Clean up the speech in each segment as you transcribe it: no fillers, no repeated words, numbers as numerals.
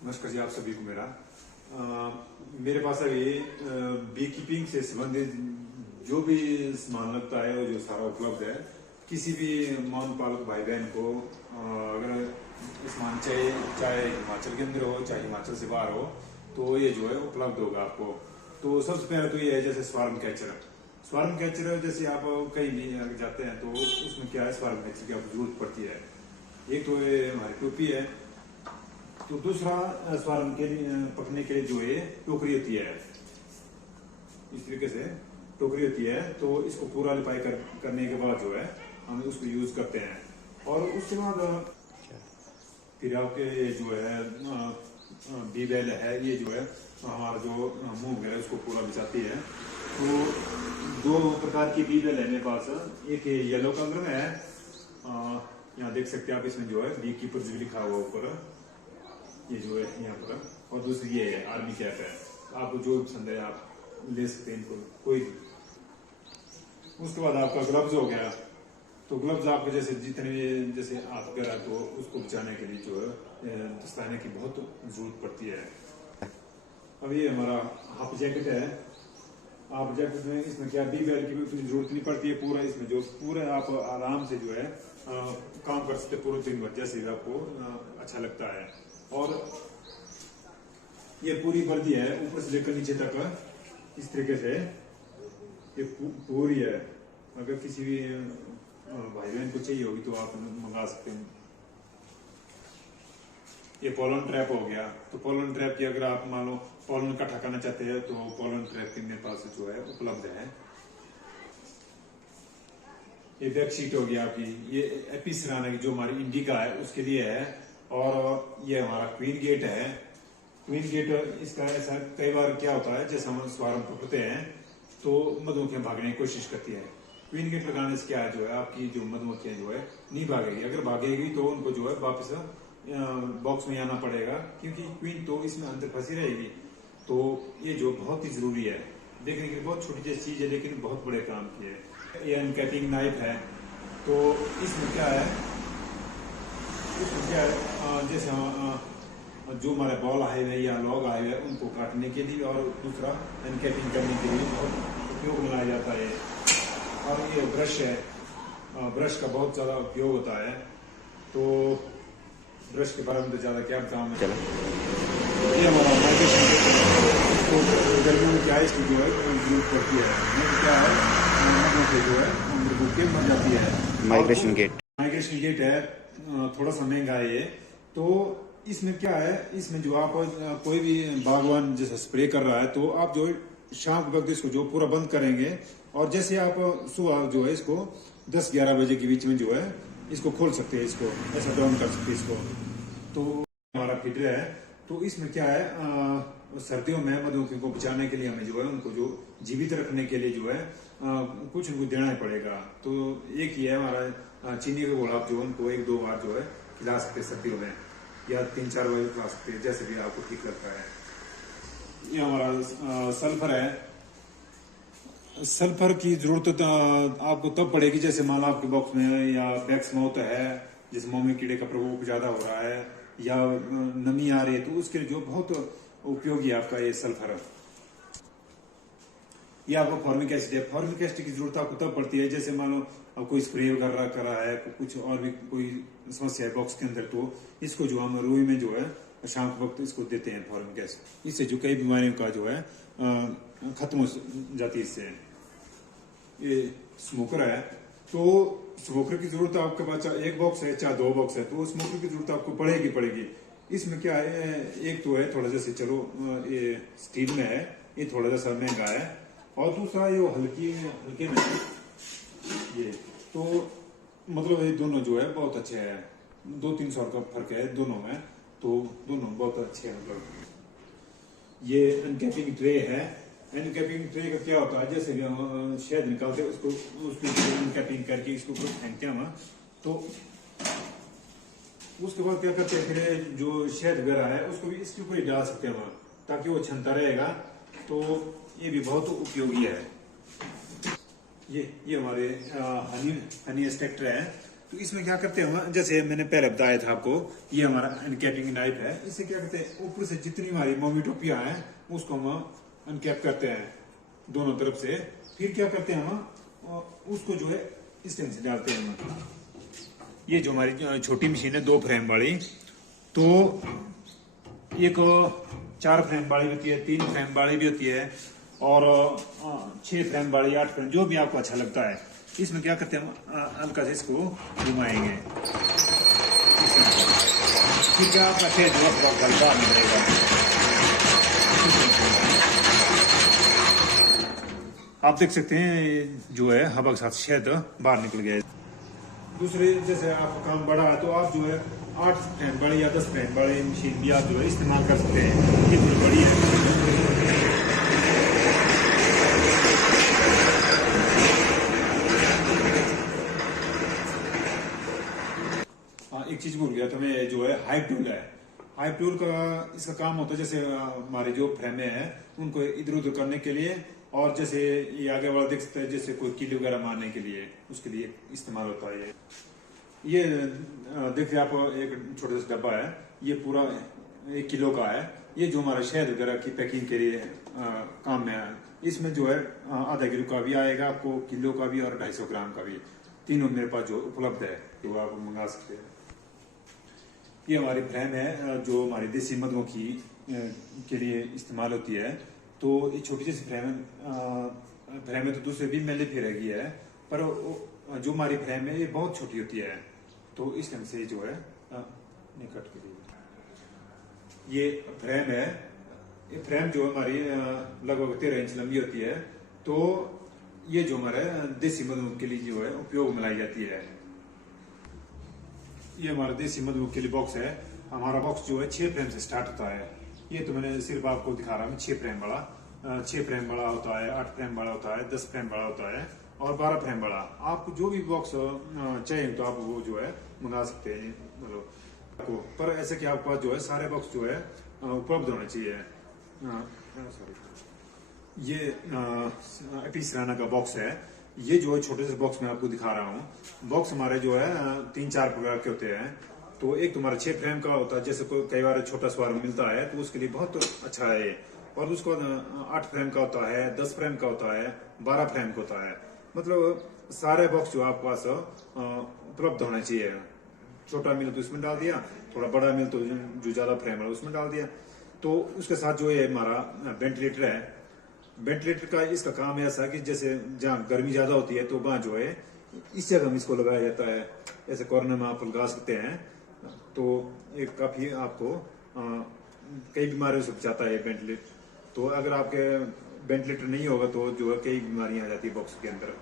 नमस्कार जी, आप सभी को मेरा मेरे पास अभी बी कीपिंग से संबंधित जो भी सामान लगता है वो जो सारा उपलब्ध है। किसी भी मौन पालक भाई बहन को अगर सामान चाहिए, चाहे हिमाचल के अंदर हो चाहे हिमाचल से बाहर हो, तो ये जो है उपलब्ध होगा आपको। तो सबसे पहले तो ये है जैसे स्वार्म कैचर जैसे आप कहीं भी अगर जाते हैं तो उसमें क्या है, स्वार्म कैचर की आपको जरूरत पड़ती है। एक तो ये हमारी टोपी है, तो दूसरा स्वार्म के पकड़ने के लिए जो है टोकरी होती है, इस तरीके से टोकरी होती है। तो इसको पूरा लिपाई करने के बाद जो है हम उसको यूज करते हैं। और उसके बाद फिर आपके जो है बी बेल है, ये जो है हमारा जो मुंह वगैरह उसको पूरा बिछाती है। तो दो प्रकार की बी बेल है मेरे पास। एक येलो कलर में है, यहाँ देख सकते हैं आप, इसमें जो है बी कीपर जो लिखा हुआ ऊपर, ये जो है यहाँ पर। और दूसरी ये है आर्मी कैप है, आपको जो पसंद है आप ले सकते हैं इनको, कोई। उसके बाद आपका ग्लव्स हो गया। तो ग्लव्स आपको जैसे जितने जैसे आप करा तो उसको बचाने के लिए जो है दस्ताने की बहुत जरूरत पड़ती है। अब ये हमारा हाफ जैकेट है। हाफ जैकेट में इसमें क्या बी बेल की भी जरूरत नहीं पड़ती है। पूरा इसमें जो पूरा आप आराम से जो है काम कर सकते पूरे दिन भर, जैसे आपको अच्छा लगता है। और ये पूरी वर्दी है ऊपर से लेकर नीचे तक, इस तरीके से ये पूरी है। अगर किसी भी भाई बहन को चाहिए होगी तो आप मंगा सकते हैं। ये पोलन ट्रैप हो गया। तो पोलन ट्रैप की अगर आप मान लो पोलन इकट्ठा करना चाहते हैं तो पोलन ट्रैप की मेरे पास जो है उपलब्ध है। ये बैक शीट हो गया आपकी, ये एपी सिराना की जो हमारी इंडिका है उसके लिए है। और ये हमारा क्वीन गेट है। क्वीन गेट इसका ऐसा कई बार क्या होता है, जैसे हम स्वार्म पकड़ते हैं तो मधुमक्खियां भागने की कोशिश करती है। क्वीन गेट लगाने से क्या है, जो है आपकी जो मधुमक्खियां जो है नहीं भागेगी। अगर भागेगी तो उनको जो है वापस बॉक्स में आना पड़ेगा, क्योंकि क्वीन तो इसमें अंदर फंसी रहेगी। तो ये जो बहुत ही जरूरी है, देखने के लिए बहुत छोटी जैसी चीज है लेकिन बहुत बड़े काम की है। ये अनकैपिंग नाइफ है। तो इसमें क्या है, जैसे जो हमारे बॉल आए हुए या लॉग आए हुए उनको काटने के लिए, और दूसरा अनकैपिंग करने के लिए बहुत उपयोग में लाया जाता है। और ये ब्रश है, ब्रश का बहुत ज्यादा उपयोग होता है। तो ब्रश के बारे में तो ज्यादा क्या बताऊं मैं। ये हमारा तो गर्मियों में क्या है, इसकी जो है जरूरत पड़ती है। क्या है जो है मर जाती है। माइग्रेशन गेट है, थोड़ा सा महंगा है ये। तो इसमें क्या है, इसमें जो आप कोई भी बागवान जैसे स्प्रे कर रहा है तो आप जो शाम के वक्त इसको जो पूरा बंद करेंगे, और जैसे आप सुबह जो है इसको 10-11 बजे के बीच में जो है इसको खोल सकते हैं, इसको ऐसा डाउन कर सकते हैं इसको। तो हमारा फिल्टर है। तो इसमें क्या है, सर्दियों में मधुमक्खियों को बचाने के लिए हमें जो है उनको जो जीवित रखने के लिए जो है कुछ उनको देना ही पड़ेगा। तो एक ही है हमारा चीनी का गुलाब, जो उनको 1-2 बार जो है खिला सकते सर्दियों में, या 3-4 बार खिला सकते हैं, जैसे भी आपको ठीक लगता है। ये हमारा सल्फर है। सल्फर की जरूरत आपको तब पड़ेगी जैसे मान लो आपके बॉक्स में या बैक्स माउथ है, जिस मुंह में कीड़े का प्रकोप ज्यादा हो रहा है या नमी आ रही है, तो उसके लिए जो बहुत उपयोगी है आपका ये सल्फर। ये आपको फॉर्मिक एसिड है। फॉर्मिक एसिड की जरूरत आपको तब पड़ती है जैसे मान लो कोई स्प्रे वगैरह कर रहा है, कुछ और भी कोई समस्या है बॉक्स के अंदर, तो इसको जो हम रुई में जो है शाम के वक्त इसको देते हैं फॉर्मिक एसिड। इससे जो कई बीमारियों का जो है खत्म हो जाती है इससे। ये स्मोकर है। तो स्मोकर की जरूरत आपके पास चाहे 1 बॉक्स है चाहे 2 बॉक्स है, तो स्मोकर की जरूरत आपको पड़ेगी। इसमें क्या है, एक तो है थोड़ा जैसे चलो ये स्टील में है, ये थोड़ा सा महंगा है। और दूसरा ये हल्के में है ये। तो मतलब ये दोनों जो है बहुत अच्छे हैं, 200-300 का फर्क है दोनों में, तो दोनों बहुत अच्छे हैं। मतलब ये अनकैपिंग ट्रे है। अनकैपिंग ट्रे का क्या होता है, जैसे शहद निकालते हैं उसको अनकैपिंग करके इसको फेंकते हैं हम, तो उसके बाद क्या करते हैं, फिर जो शहद वगैरह है उसको भी इसके ऊपर ही डाल सकते हैं हम, ताकि वो छनता रहेगा। तो ये भी बहुत उपयोगी है। ये हमारे हनी एक्सट्रैक्टर है। तो इसमें क्या करते हैं हम, जैसे मैंने पहले बताया था आपको, ये हमारा अनकैपिंग नाइफ है। इससे क्या करते हैं, ऊपर से जितनी हमारी मोमी टोपियां हैं उसको हम अनकैप करते हैं दोनों तरफ से। फिर क्या करते हैं हम, उसको जो है इस टाइम से डालते हैं हम। ये जो हमारी छोटी मशीन है 2 फ्रेम वाली, तो एक 4 फ्रेम वाली भी होती है, 3 फ्रेम वाली भी होती है, और 6 फ्रेम वाली, 8 फ्रेम, जो भी आपको अच्छा लगता है। इसमें क्या करते हैं हम, हल्का से इसको घुमाएंगे, फिर क्या आपका शेड जो है हल्का मिलेगा। आप देख सकते हैं जो है हवा के साथ शहद बाहर निकल गया है। दूसरे जैसे आपका काम बड़ा है तो आप जो है 8 फ्रेम वाली या 10 फ्रेम वाली मशीन भी आप जो है इस्तेमाल कर सकते हैं, ये थोड़ी बड़ी है। एक चीज भूल गया तो मैं, जो है हाइप टूल है। हाइप टूल का इसका काम होता है, जैसे हमारे जो फ्रेमें हैं उनको इधर उधर करने के लिए, और जैसे ये आगे वाला देख सकते हैं, जैसे कोई कील वगैरह मारने के लिए, उसके लिए इस्तेमाल होता है। ये देखिए आप, एक छोटा सा डब्बा है, ये पूरा 1 किलो का है। ये जो हमारा शहद वगैरह की पैकिंग के लिए काम में है। इसमें जो है आधा किलो का भी आएगा आपको, किलो का भी और 250 ग्राम का भी, तीनों मेरे पास जो उपलब्ध है, तो आप मंगा सकते हैं। ये हमारी फ्रेम है जो हमारी देसी मधुमक्खी के लिए इस्तेमाल होती है। तो ये छोटी सी फ्रेम है, तो दूसरे भी मेले फिरेगी है, पर जो हमारी फ्रेम है ये बहुत छोटी होती है, तो इस ढंग से जो है निकट के लिए ये फ्रेम है। ये फ्रेम जो हमारी लगभग 13 इंच लंबी होती है। तो ये जो हमारे देसी मधुमक्खी के लिए जो है उपयोग में लाई जाती है। ये हमारा देसी मधुमक्खी के लिए बॉक्स है। हमारा बॉक्स जो है 6 फ्रेम से स्टार्ट होता है। ये तो मैंने सिर्फ आपको दिखा रहा हूँ 6 फ्रेम वाला। 6 फ्रेम वाला होता है, 8 फ्रेम वाला होता है, 10 फ्रेम वाला होता है, और 12 फ्रेम वाला। आपको जो भी बॉक्स चाहिए तो आप वो जो है मंगा सकते हैं, मतलब आपको। पर ऐसे कि आपके पास जो है सारे बॉक्स जो है उपलब्ध होने चाहिए। सॉरी, ये एपीस राना का बॉक्स है। ये जो है छोटे से बॉक्स में आपको दिखा रहा हूँ। बॉक्स हमारे जो है 3-4 प्रकार के होते हैं। तो एक तुम्हारा 6 फ्रेम का होता है, जैसे कोई कई बार छोटा स्वार मिलता है तो उसके लिए बहुत अच्छा है ये। और उसको 8 फ्रेम का होता है, 10 फ्रेम का होता है, 12 फ्रेम का होता है। मतलब सारे बॉक्स जो आपके पास उपलब्ध होना चाहिए। छोटा मिल तो इसमें डाल दिया, थोड़ा बड़ा मिल तो जो ज्यादा फ्रेम है उसमें डाल दिया। तो उसके साथ जो है हमारा वेंटिलेटर है। वेंटिलेटर का इसका काम ऐसा कि जैसे जहाँ गर्मी ज्यादा होती है तो वहां जो है इस जगह में इसको लगाया जाता है। ऐसे कॉर्नर में आप लगा सकते हैं, तो एक काफी आपको कई बीमारियों से बचाता है वेंटिलेटर। तो अगर आपके वेंटिलेटर नहीं होगा तो जो है कई बीमारियां आ जाती है बॉक्स के अंदर।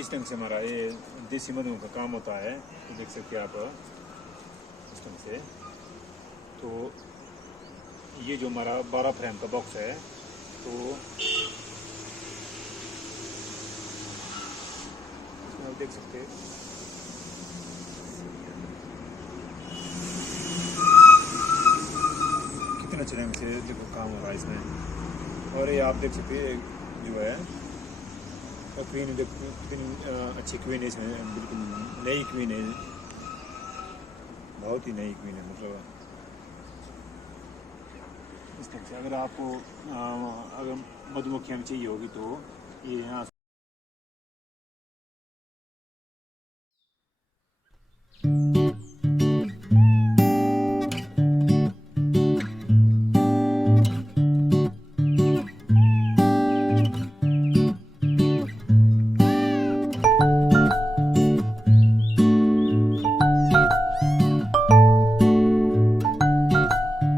इस ढंग से हमारा ये देसी मधुओं का काम होता है। तो देख सकते हैं आप इस ढंग से। तो ये जो हमारा 12 फ्रेम का बॉक्स है, तो इसमें आप देख सकते हैं कितना अच्छे ढंग से देखो काम हो रहा है इसमें। और ये आप देख सकते हैं जो है क्वीन, देखो कितनी अच्छी क्वीन है इसमें, बिल्कुल नई क्वीन है, बहुत ही नई क्वीन है। मतलब इस तरह से अगर आपको अगर मधुमक्खियाँ चाहिए होगी तो ये यहाँ